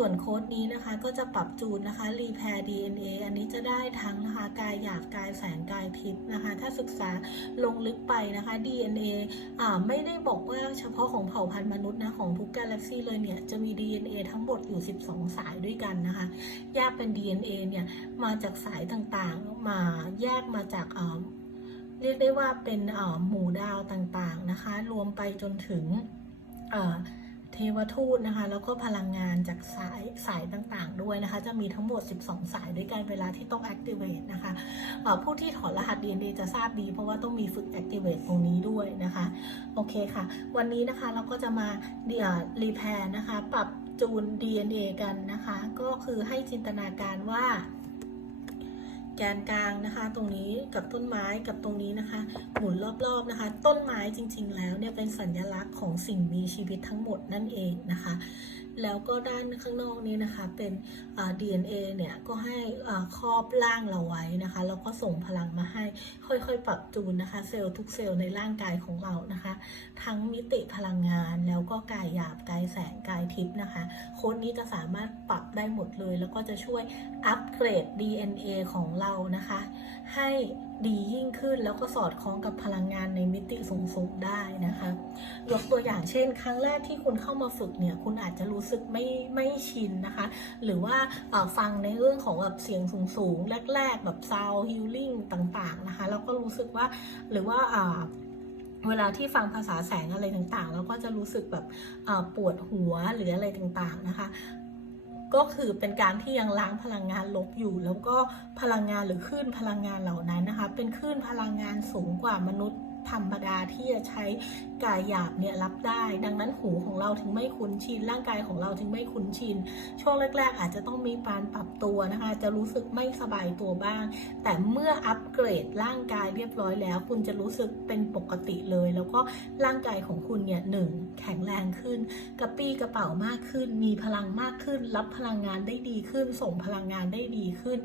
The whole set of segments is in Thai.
ส่วนโค้ดนี้นะคะก็จะปรับจูนนะคะ repair DNA อันนี้จะได้ทั้งนะคะกายหยาบกายแสงกายทิพย์นะคะ ถ้าศึกษาลงลึกไปนะคะ DNA อ่าไม่ได้บอกว่าเฉพาะของเผ่าพันธุ์มนุษย์นะของทุกกาแล็กซี่เลยเนี่ยจะมี DNA ทั้งหมดอยู่ 12 สายด้วยกันนะคะ แยกเป็น DNA เนี่ยมาจากสายต่างๆ มาแยกมาจากอ่าเรียกได้ว่าเป็นอ่าหมู่ดาวต่างๆนะคะ รวมไปจนถึงอ่า เทวทูตนะคะ แล้วก็พลังงานจากสายสายต่างๆ ด้วยนะคะ จะมีทั้งหมด 12 สายด้วยกันเวลาที่ต้อง activate นะคะผู้ที่ถอดรหัส DNA จะทราบดี เพราะว่าต้องมีฝึก activate ตรงนี้ด้วยนะคะ โอเคค่ะ วันนี้นะคะเราก็จะมาเอ่อ repair นะคะ ปรับจูน DNA กันนะคะ ก็คือให้จินตนาการว่า แกนกลางนะคะ ตรงนี้กับต้นไม้กับตรงนี้นะคะ หมุนรอบๆนะคะ ต้นไม้จริงๆแล้วเนี่ยเป็นสัญลักษณ์ของสิ่งมีชีวิตทั้งหมดนั่นเองนะคะ แล้วก็ด้านข้างนอกนี้นะคะเป็น DNA เนี่ยก็ให้ครอบร่างเราไว้นะคะแล้วก็ส่งพลังมาให้ค่อยๆ ปรับจูนนะคะเซลล์ทุกเซลล์ในร่างกายของเรานะคะ ทั้งมิติพลังงานแล้วก็กายหยาบกายแสงกายทิพย์นะคะ โค้ดนี้จะสามารถปรับได้หมดเลย แล้วก็จะช่วยอัปเกรด DNA ของเรานะคะ ให้ ดียิ่งขึ้นแล้วก็สอดคล้องกับพลังงานในมิติสูงๆได้นะคะ ยกตัวอย่างเช่น ครั้งแรกที่คุณเข้ามาฝึกเนี่ย คุณอาจจะรู้สึกไม่ไม่ชินนะคะ หรือว่าฟังในเรื่องของแบบเสียงสูงๆแรก ๆ แบบซาวฮิลลิ่งต่างๆนะคะ แล้วก็รู้สึกว่าหรือว่าเวลาที่ฟังภาษาแสงอะไรต่างๆ แล้วก็จะรู้สึกแบบปวดหัวหรืออะไรต่างๆนะคะ ก็คือเป็นการที่ยังล้างพลังงานลบอยู่ แล้วก็พลังงานหรือคลื่นพลังงานเหล่านั้นนะคะ เป็นคลื่นพลังงานสูงกว่ามนุษย์ธรรมดาที่จะใช้ กายหยาบเนี่ยรับได้ ดังนั้นหูของเราถึงไม่คุ้นชิน ร่างกายของเราถึงไม่คุ้นชิน ช่วงแรก ๆ อาจจะต้องมีการปรับตัวนะคะ จะรู้สึกไม่สบายตัวบ้าง แต่เมื่ออัปเกรดร่างกายเรียบร้อยแล้ว คุณจะรู้สึกเป็นปกติเลย แล้วก็ร่างกายของคุณเนี่ยหนึ่งแข็งแรงขึ้น กระปี้กระเป๋ามากขึ้น มีพลังมากขึ้น รับพลังงานได้ดีขึ้น ส่งพลังงานได้ดีขึ้น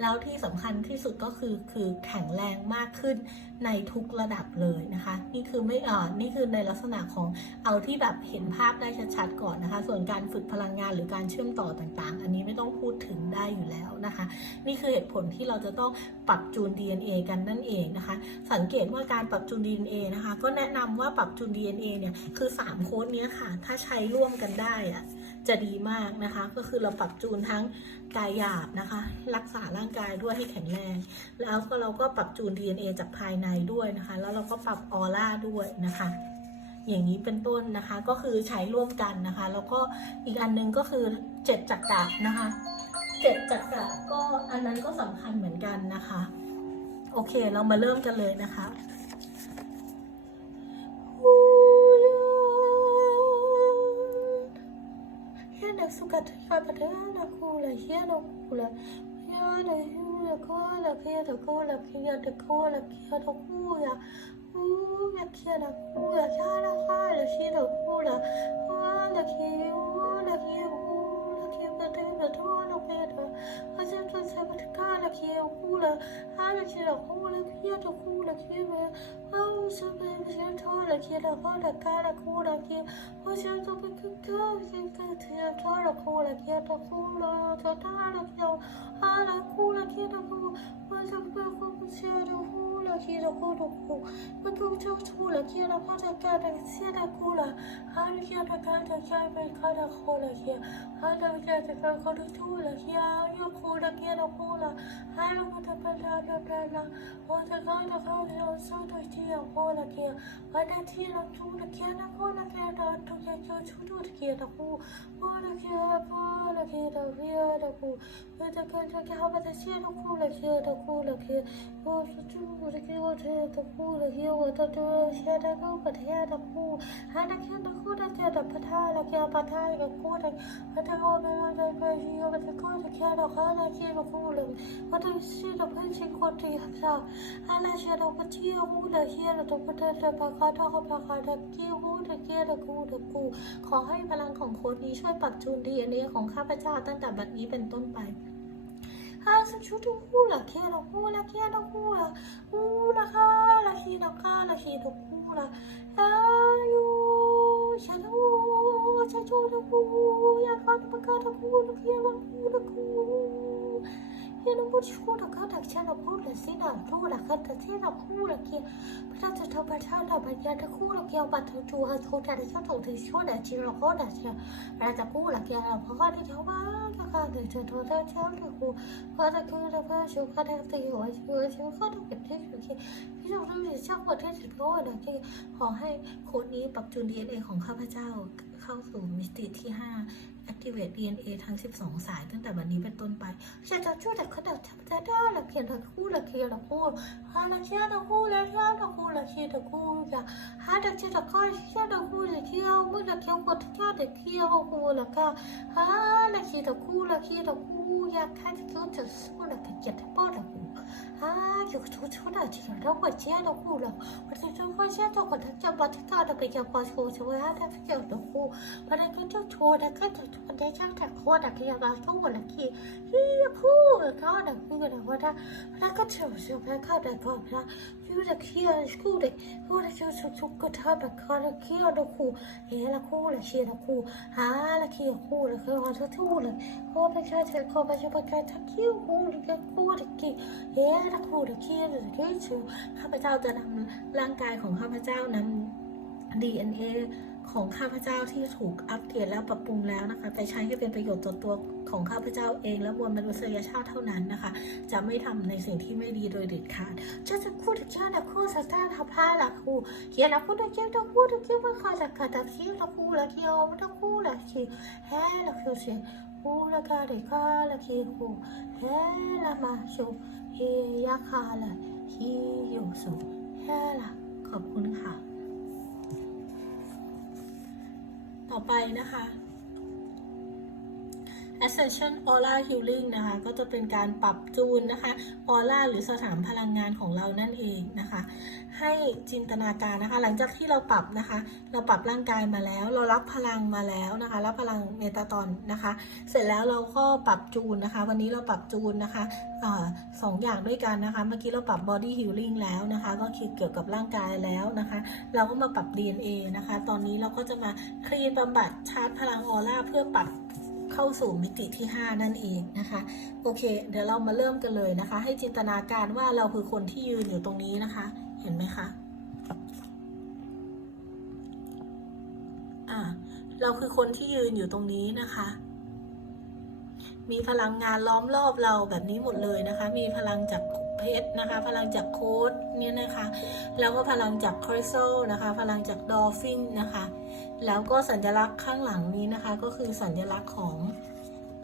แล้วที่สำคัญที่สุดก็คือคือแข็งแรงมากขึ้นในทุกระดับเลยนะคะ นี่คือไม่อ่านี่คือในลักษณะของเอาที่แบบเห็นภาพได้ชัดๆก่อนนะคะ ส่วนการฝึกพลังงานหรือการเชื่อมต่อต่างๆ อันนี้ไม่ต้องพูดถึงได้อยู่แล้วนะคะ นี่คือเหตุผลที่เราจะต้องปรับจูน DNA กันนั่นเองนะคะ สังเกตว่าการปรับจูน DNA นะคะ ก็แนะนำว่าปรับจูน DNA เนี่ยคือ 3 โค้ดนี้ค่ะ ถ้าใช้ร่วมกันได้อะ จะดีมากนะคะ ก็คือเราปรับจูนทั้งกายหยาบนะคะ รักษาร่างกายด้วยให้แข็งแรง แล้วก็เราก็ปรับจูน DNA จากภายในด้วยนะคะ แล้วเราก็ปรับออร่าด้วยนะคะ อย่างนี้เป็นต้นนะคะ ก็คือใช้ร่วมกันนะคะ แล้วก็อีกอันหนึงก็คือเจ็ดจักระนะคะเจ็ดจักระก็อันนั้นก็สำคัญเหมือนกันนะคะ โอเคเรามาเริ่มกันเลยนะคะ 那苦了，血那苦了，血那苦了，哥那血，大哥那血，大哥那血，大哥那血那苦了，苦那血那苦了，血那苦了，血那苦了，苦那血。doğru pera azetu sabakala ki okula hala ki okula ki okula ki me au sabe ki tola ki la hala kala kula ki hoja to kuka ki ka ti tola kula ki to kula to tala ki hala kula ki to kula hoja be kula ki to 여기 저거 놓고 평평척초라 기아라파자 까다 시아라코라 하루기아라카다 기아벨카라 코라기아 하루기아라카 거르투라 기아유코라 기아라코라 하루구다벨라벨라 오다가다 가우디오 소도시아 코라기아 아나티라 투라 기아라코라 기아라토기아 기아추도라 기아라코 코라기아 코라기아라 위아라코 오다가다 기아바다 시아라코라 기아라코라 기아 오수추라 กี้ว่าเธอตะพูหรือเที่ยวตะเธอเชียร์ตะกู้กับเที่ยตะพูฮันตะเคียนตะคู่ตะเจียตะพัทธาตะเกียร์พัทธาอีกตะคู่ตะพัทธาโอเป็นว่าจะไปเที่ยวตะคู่ตะเคียนตะค้าตะเคียนตะคู่เลยว่าตะเชียร์ตะเพื่อนชิงคนที่ฮักซ่าฮันตะเชียร์ตะพัทธาโอ้ตะเคียนตะพัทธาตะพัทธาตะคู่ตะเคียนตะกี้ว่าตะเคียนตะคู่ตะคู่ขอให้พลังของคนนี้ช่วยปักจูนดีอันนี้ของข้าพเจ้าตั้งแต่บัดนี้เป็นต้นไป ฮาสชุดฮูละเคละฮูละเคละฮูละฮูละค่าละคีละคาละคีละฮูละอายุฉันฮูฉันชูละฮูอยากาตะปะกาตะฮู la kia la ku la ku ya no much ku la ka ta cha la ku la si na ku la ka ta si na ku la kia พระจะทำประชาดาบัญญัติคู่ละเกี่ยวบัตรจูฮัโทแต่ในช่องถึงช่วงไหนจริงเราก็ได้เชียวเราจะกู้ละเกี่ยวเราเพราะว่าที่เขาว่า ก็การเดินเชิญโทรได้เช่าเลยกูก็จะคือเราก็ชูก็ได้ตีหัวชูชูก็ต้องเป็นที่สุดที่พี่เราต้องเรียนช่างประเทศสิบโลนะที่ขอให้โค้ดนี้ปรับจูน DNA ของข้าพเจ้า เข้าสู่มิติที่ 5 Activate DNA ทั้ง 12 สาย ตั้งแต่วันนี้เป็นต้นไปจะจะช่วยแต่เขาดากจับจะได้ละเพียนทั้งคู่ละเคียละคู่ฮาละเชี่ยทั้งคู่ละเชี่ยทั้งคู่ละเชี่ยทั้งคู่อย่าฮาดักเชี่ยตะค้อยเชี่ยทั้งคู่จะเชียวเมื่อตะเคียวกดเที่ยวตะเที่ยวคู่ละก็ฮาละเชี่ยทั้งคู่ละเชี่ยทั้งคู่อยากใครจะเที่ยวจะสู้ละเกียดทั้งหดละคู่ฮา 有足球的这种人我接的护了，我最终发现的我的肩膀太大了，被肩膀球球压在非常的护，我那个就戳的跟着戳的像在哭的，给肩膀抽我了去，一哭高的哭了我的，那个就是被看的高了，有的哭了哭的，有的就是从个他们看的哭了哭，也了哭了谢了哭，啊了哭哭了，给我的吐了，我被看成我被就被看他哭了跟哭了给，也了哭了。ขี้หรือทิชชูข้าพเจ้าจะนำร่างกายของข้าพเจ้านำ DNA ของข้าพเจ้าที่ถูกอัปเดตแล้วปรับปรุงแล้วนะคะไปใช้ให้เป็นประโยชน์ต่อตัวของข้าพเจ้าเองและมวลมนุษยชาติเท่านั้นนะคะ จะไม่ทำในสิ่งที่ไม่ดีโดยเด็ดขาดจะจะคู่ถึงเจ้าดักคู่สตาร์ทับผ้าละคู่เขียนละคู่ตะเกียบตะคู่ตะเกียบมันคอยจากกาตะคิ้วละคู่ละเกียวตะคู่ละคิ้วแฮ่ละคิ้วเสียงคู่ละกาเด็กข้าละคิ้วแฮ่ละมาชู ฮยาคาละฮิโยสุแฮ่ละขอบคุณค่ะ ต่อไปนะคะ Ascension Aura Healing นะคะ ก็จะเป็นการปรับจูนนะคะออร่าหรือสถานพลังงานของเรานั่นเองนะคะ ให้จินตนาการนะคะ หลังจากที่เราปรับนะคะ เราปรับร่างกายมาแล้ว เรารับพลังมาแล้วนะคะ รับพลังเมตาตอนนะคะ เสร็จแล้วเราก็ปรับจูนนะคะ วันนี้เราปรับจูนนะคะอสองอย่างด้วยกันนะคะ เมื่อกี้เราปรับ body healing แล้วนะคะ ก็คือเกี่ยวกับร่างกายแล้วนะคะ เราก็มาปรับ DNA นะคะ ตอนนี้เราก็จะมาคลีนบำบัดชาร์จพลังออร่าเพื่อปรับ เข้าสู่มิติที่ 5 นั่นเองนะคะ โอเค เดี๋ยวเรามาเริ่มกันเลยนะคะ ให้จินตนาการว่าเราคือคนที่ยืนอยู่ตรงนี้นะคะ เห็นไหมคะอ่าเราคือคนที่ยืนอยู่ตรงนี้นะคะ มีพลังงานล้อมรอบเราแบบนี้หมดเลยนะคะ มีพลังจากเพชรนะคะ พลังจากโค้ดเนี่ยนะคะ แล้วก็พลังจากคริสตัลนะคะ พลังจากดอลฟินนะคะ แล้วก็สัญลักษณ์ข้างหลังนี้นะคะก็คือสัญลักษณ์ของ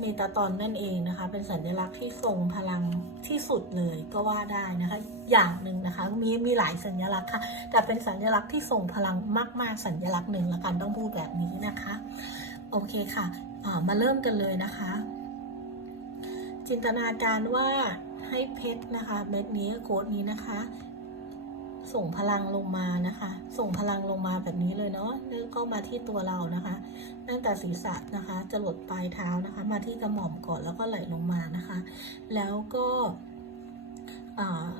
เมตาตอนนั่นเองนะคะ เป็นสัญลักษณ์ที่ทรงพลังที่สุดเลยก็ว่าได้นะคะ อย่างหนึ่งนะคะมีมีหลายสัญลักษณ์ค่ะ แต่เป็นสัญลักษณ์ที่ทรงพลังมาก ๆ สัญลักษณ์หนึ่งละกันต้องพูดแบบนี้นะคะ โอเคค่ะมาเริ่มกันเลยนะคะ จินตนาการว่าให้เพชรนะคะ เม็ดนี้โคดนี้นะคะ ส่งพลังลงมานะคะ ส่งพลังลงมาแบบนี้เลยเนาะแล้วก็มาที่ตัวเรานะคะตั้งแต่ศีรษะนะคะจะหลดปลายเท้านะคะ มาที่กระหม่อมก่อนแล้วก็ไหลลงมานะคะ แล้วก็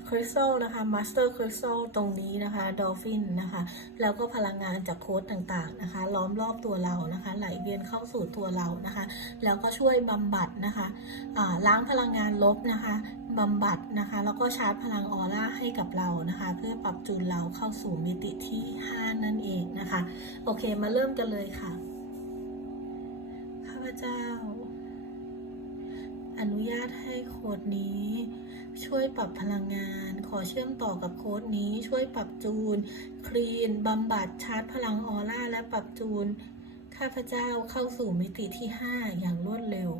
คริสตัลนะคะมาสเตอร์คริสตัลตรงนี้นะคะดอลฟินนะคะ แล้วก็พลังงานจากโค้ดต่างๆนะคะ ล้อมรอบตัวเรานะคะ ไหลเวียนเข้าสู่ตัวเรานะคะ แล้วก็ช่วยบำบัดนะคะล้างพลังงานลบนะคะบำบัดนะคะ แล้วก็ชาร์จพลังออร่าให้กับเรานะคะ เพื่อปรับจูนเราเข้าสู่มิติที่ 5 นั่นเองนะคะ โอเคมาเริ่มกันเลยค่ะ ข้าพเจ้า อนุญาตให้โค้ดนี้ ช่วยปรับพลังงาน ขอเชื่อมต่อกับโค้ดนี้ ช่วยปรับจูน คลีนบำบัดชาร์จพลังออร่า และปรับจูน ข้าพเจ้าเข้าสู่มิติที่ 5 อย่างรวดเร็ว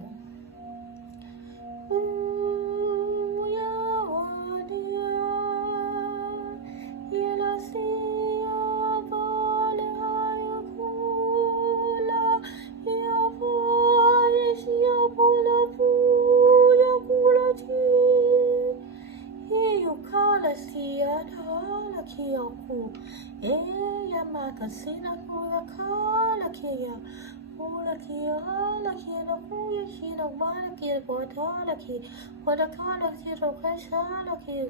kala kia ro kashala kia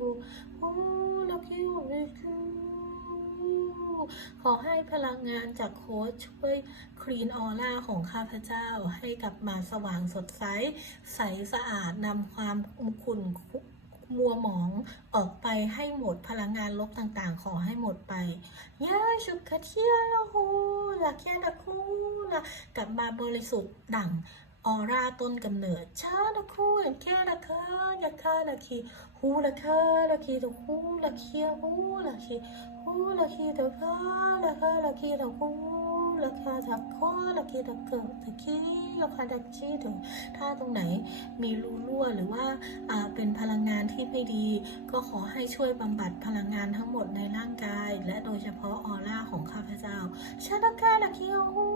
kula kia wiku ขอให้พลังงานจากโค้ชช่วยคลีนออร่าของข้าพเจ้าให้กลับมาสว่างสดใส ใสสะอาดนำความขุ่นมัวหมองออกไปให้หมดพลังงานลบต่างๆ ขอให้หมดไปย่าชุกคาเทียละฮู ละแค่ละคูละกลับมาบริสุทธิ์ดั่งออร่าต้นกำเนิดชาละคูแค่ละคายาคาละคีหูละคาละคีตะหูละเคียหูละคีหูละคีตะคาละคาละคีตะหู ราคาถักโคราคีถักเกิดถักขี้ราคาถักขี้ถึง ถ้าตรงไหนมีรูรั่วหรือว่าเป็นพลังงานที่ไม่ดี ก็ขอให้ช่วยบำบัดพลังงานทั้งหมดในร่างกาย และโดยเฉพาะออร่าของข้าพเจ้าชาลกาลักขี้หู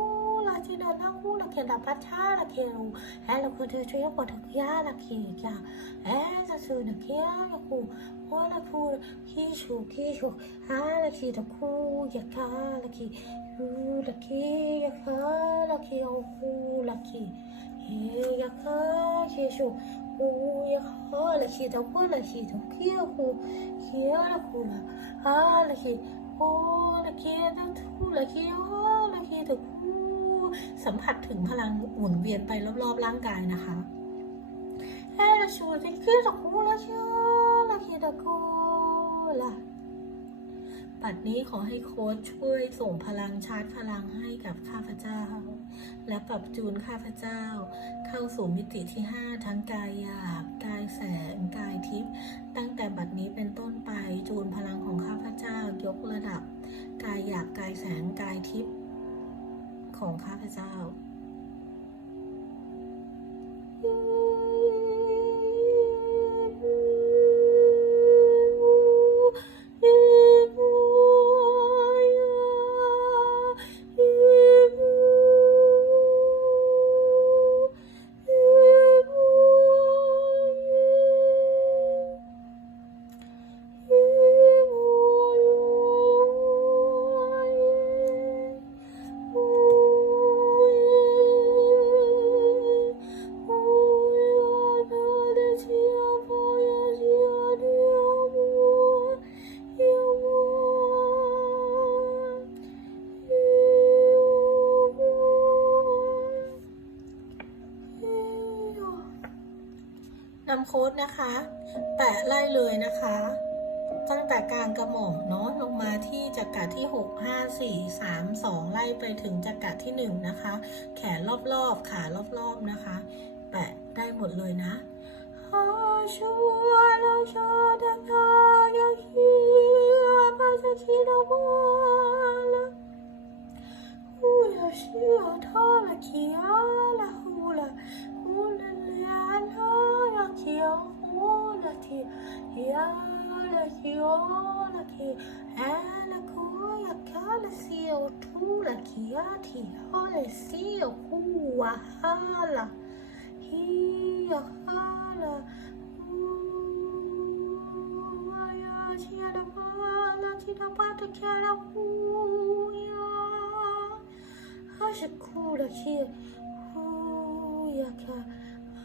ลาจีดานาหูลักเคียดาปัชชาลักเคียรูแอลักคือเธอช่วยกดทักยาลักเคจ้าแอจะซื้อนักเคียลักคูพราลักคูขี้ชูขี้ชูฮาลักคีตะคูยาคาลักคี ula aqui, ya kala aqui, o ula aqui. Ya kala kishu, o ya kala aqui da olha aqui da kihu, kiara kula, ela aqui, olha aqui da tula aqui, olha aqui da cu. สัมผัสถึงพลังหมุนเวียนไปรอบๆร่างกายนะคะเฮ้ละชูติคิดะคูละชาละคิดะคูละ ปัดนี้ขอให้โค้ชช่วยส่งพลังชาร์จพลังให้กับข้าพเจ้า และปรับจูนข้าพเจ้า เข้าสู่มิติที่ 5 ทั้งกายหยาบกายแสงกายทิพย์ตั้งแต่บัดนี้เป็นต้นไปจูนพลังของข้าพเจ้ายกระดับ กายหยาบกายแสงกายทิพย์ของข้าพเจ้า โค้ดนะคะ แปะไล่เลยนะคะ ตั้งแต่กลางกระหม่อมเนาะลงมาที่จักระที่ 6 5 4 3 2 ไล่ไปถึงจักระที่ 1 นะคะ แขนรอบๆ ขารอบๆนะคะ แปะได้หมดเลยนะชัวเราชอดังฮายาคีปาซาชิโรโมลฮูยาชิโอทอละคิอาละฮูละฮูละ لك يقولك يا لك يولك أنا كويا كالسي وطولك ياتي هولسي هو هالا هي هالا Aşık kula ki, huya kala.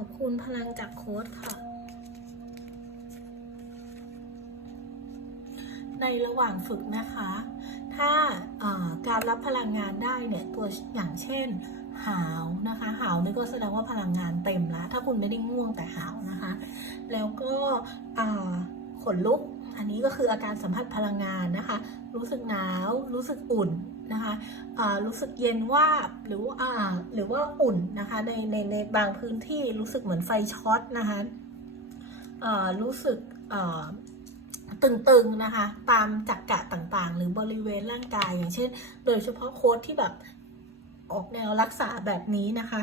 อบคุณพลังจากโค้ดค่ะ ในระหว่างฝึกนะคะ ถ้าาการรับพลังงานได้เนี่ยตัวอย่างเช่น หาวนะคะ หาวนี่ก็แสดงว่าพลังงานเต็มแล้ว ถ้าคุณไม่ได้ง่วงแต่หาวนะคะ แล้วก็ขนลุก อันนี้ก็คืออาการสัมผัสพลังงานนะคะ รู้สึกหนาว รู้สึกอุ่น นะคะรู้สึกเย็นว่าหรือว่าหรือว่าอุ่นนะคะในในในบางพื้นที่รู้สึกเหมือนไฟช็อตนะคะรู้สึกตึงๆนะคะ ตามจักระต่างๆ หรือบริเวณร่างกายอย่างเช่น โดยเฉพาะโค้ดที่แบบออกแนวรักษาแบบนี้นะคะ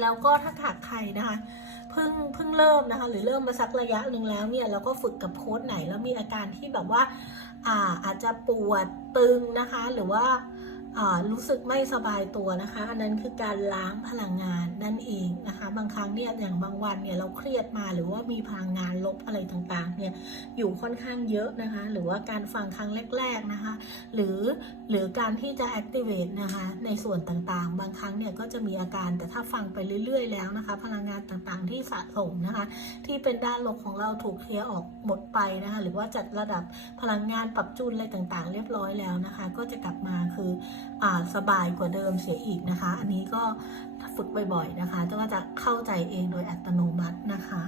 แล้วก็ถ้าหากใครนะคะเพิ่งเพิ่งเริ่มนะคะ หรือเริ่มมาสักระยะหนึ่งแล้วเนี่ยเราก็ฝึกกับโค้ดไหนแล้วมีอาการที่แบบว่าอ่าอาจจะปวด ตึงนะคะ หรือว่า รู้สึกไม่สบายตัวนะคะ อันนั้นคือการล้างพลังงานนั่นเองนะคะ บางครั้งเนี่ยอย่างบางวันเนี่ยเราเครียดมาหรือว่ามีพลังงานลบอะไรต่างๆเนี่ยอยู่ค่อนข้างเยอะนะคะ หรือว่าการฟังครั้งแรก ๆนะคะ หรือหรือการที่จะ activate นะคะในส่วนต่างๆ บางครั้งเนี่ยก็จะมีอาการแต่ถ้าฟังไปเรื่อย ๆ แล้วนะคะ พลังงานต่างๆที่สะสมนะคะ ที่เป็นด้านลบของเราถูกเคลียร์ออกหมดไปนะคะ หรือว่าจัดระดับพลังงานปรับจูนอะไรต่างๆ เรียบร้อยแล้วนะคะ ก็จะกลับมาคือสบายกว่าเดิมเสียอีกนะคะ อันนี้ก็ฝึกบ่อยๆนะคะก็จะเข้าใจเองโดยอัตโนมัตินะคะ